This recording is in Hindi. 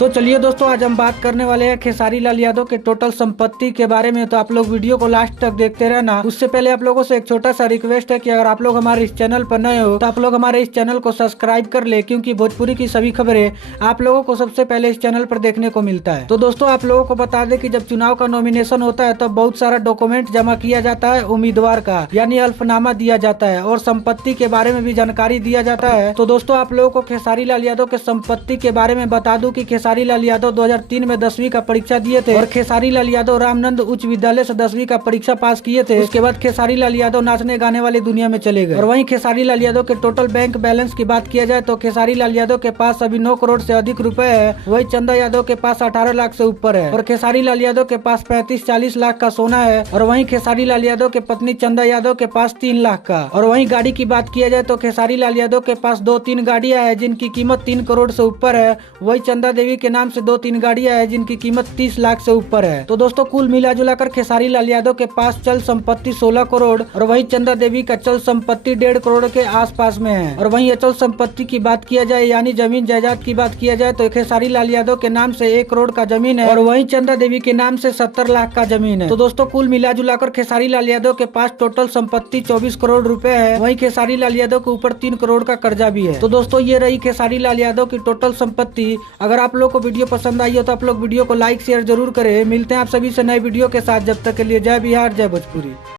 तो चलिए दोस्तों, आज हम बात करने वाले हैं खेसारी लाल यादव के टोटल संपत्ति के बारे में। तो आप लोग वीडियो को लास्ट तक देखते रहना। उससे पहले आप लोगों से एक छोटा सा रिक्वेस्ट है कि अगर आप लोग हमारे इस चैनल पर नए हो तो आप लोग हमारे इस चैनल को सब्सक्राइब कर ले, क्योंकि भोजपुरी की सभी खबरें आप लोगों को सबसे पहले इस चैनल पर देखने को मिलता है। तो दोस्तों, आप लोगों को बता दें कि जब चुनाव का नॉमिनेशन होता है तब बहुत सारा डॉक्यूमेंट जमा किया जाता है उम्मीदवार का, यानी अल्फनामा दिया जाता है और संपत्ति के बारे में भी जानकारी दिया जाता है। तो दोस्तों, आप लोगों को खेसारी लाल यादव के संपत्ति के बारे में बता दूं कि खेसारी लाल यादव 2003 में 10वीं का परीक्षा दिए थे और खेसारी लाल यादव रामनंद उच्च विद्यालय से 10वीं का परीक्षा पास किए थे। उसके बाद खेसारी लाल यादव नाचने गाने वाली दुनिया में चले गए। और वहीं खेसारी लाल यादव के टोटल बैंक बैलेंस की बात किया जाए तो खेसारी लाल यादव के पास अभी 9 करोड़ से अधिक रुपए है। वही चंदा यादव के पास 18 लाख से ऊपर है और खेसारी लाल यादव के पास 35-40 लाख का सोना है। और वहीं खेसारी लाल यादव के पत्नी चंदा यादव के पास 3 लाख का। और वहीं गाड़ी की बात किया जाए तो खेसारी लाल यादव के पास 2-3 गाड़ियां हैं जिनकी कीमत 3 करोड़ से ऊपर है। वही चंदा देवी के नाम से 2-3 गाड़ियां हैं जिनकी कीमत 30 लाख से ऊपर है। तो दोस्तों, कुल मिला जुलाकर खेसारी लाल यादव के पास चल संपत्ति 16 करोड़ और वहीं चंदा देवी का चल संपत्ति 1.5 करोड़ के आसपास में है। और वहीं अचल संपत्ति की बात किया जाए यानी जमीन जायदाद की बात किया जाए तो खेसारी लाल यादव के नाम से 1 करोड़ का जमीन है और वहीं चंदा देवी के नाम से 70 लाख का जमीन है। तो दोस्तों, कुल मिला जुलाकर खेसारी लाल यादव के पास टोटल संपत्ति 24 करोड़ रुपए है। वहीं खेसारी लाल यादव के ऊपर 3 करोड़ का कर्जा भी है। तो दोस्तों, ये रही खेसारी लाल यादव की टोटल संपत्ति। अगर आप लोग को वीडियो पसंद आई हो तो आप लोग वीडियो को लाइक शेयर जरूर करें। मिलते हैं आप सभी से नए वीडियो के साथ। जब तक के लिए जय बिहार, जय भोजपुरी।